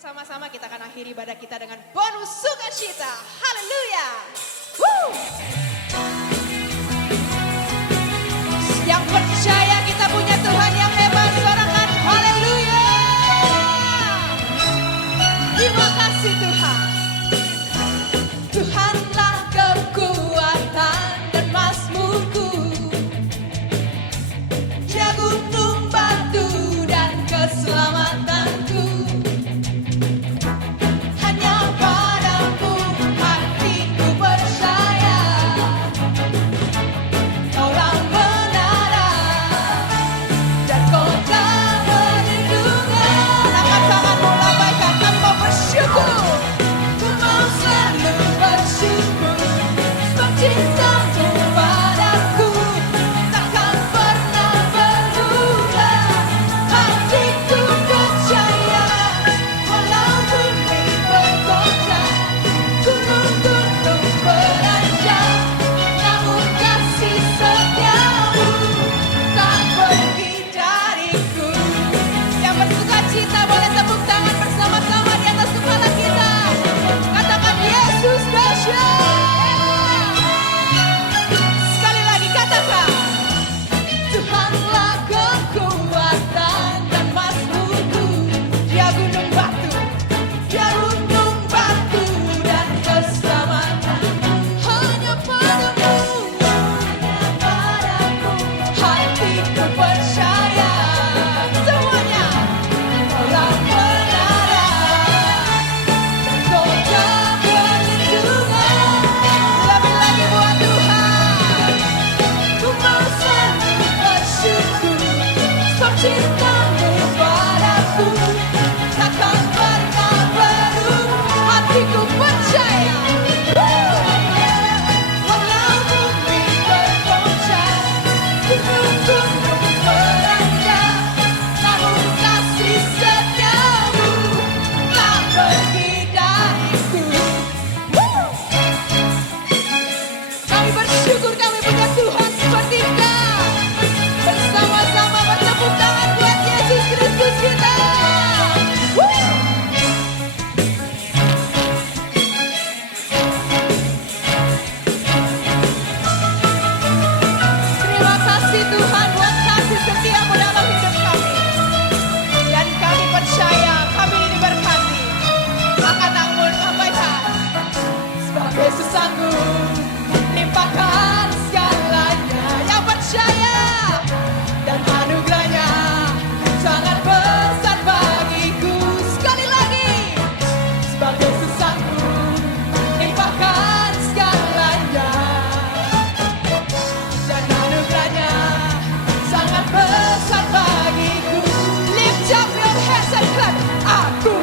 Bersama-sama kita akan akhiri ibadah kita dengan bonus sukacita. Haleluya. Woo! Yang percaya kita punya Tuhan yang hebat, sorakan haleluya. Terima kasih Tuhan. Tuhanlah kekuatan dan mazmurku, Dia gunung batu dan keselamatanku. Hanya padamu hatiku percaya, Kaulah menara dan kota perlindungan. Angkat tanganmu, lambaikan, aku mau bersyukur. Ku mau selalu bersyukur, sebab cintamu padaku takkan pernah berubah. Hatiku percaya, walau bumi bergoncang, gunung-gunung beranjak, namun kasih setiamu tak pergi dariku. Yang bersuka cita boleh tepuk tangan bersama-sama di atas kepala kita. Katakan Yesus dahsyat. Sekali lagi katakan, Tuhanlah kekuatan dan mazmurku, Dia gunung batu, Dia gunung batu dan keselamatanku. Hanya padamu hatiku percaya. Semuanya, Kaulah menara dan kota perlindungan. Lebih lagi buat Tuhan, ku mau selalu bersyukur, sebab cintamu padaku takkan pernah berubah. Hatiku percaya, walau bumi bergoncang, gunung-gunung beranjak, namun kasih setiamu tak pergi dariku. Kami bersyukur kami punya Tuhan seperti Engkau. Bersama-sama bertepuk tangan buat Yesus Kristus kita. Terima kasih Tuhan buat kasih setiamu dalam hidup kami. Dan kami percaya kami ini diberkati. Angkat tanganmu, sampaikan. Sebab Yesus sanggup limpahkan segalanya. Yang percaya dan anugerahnya sangat besar bagiku. Sekali lagi, sebab Yesus sanggup limpahkan segalanya, dan anugerahnya sangat besar bagiku. Lift up your hands and clap. Aku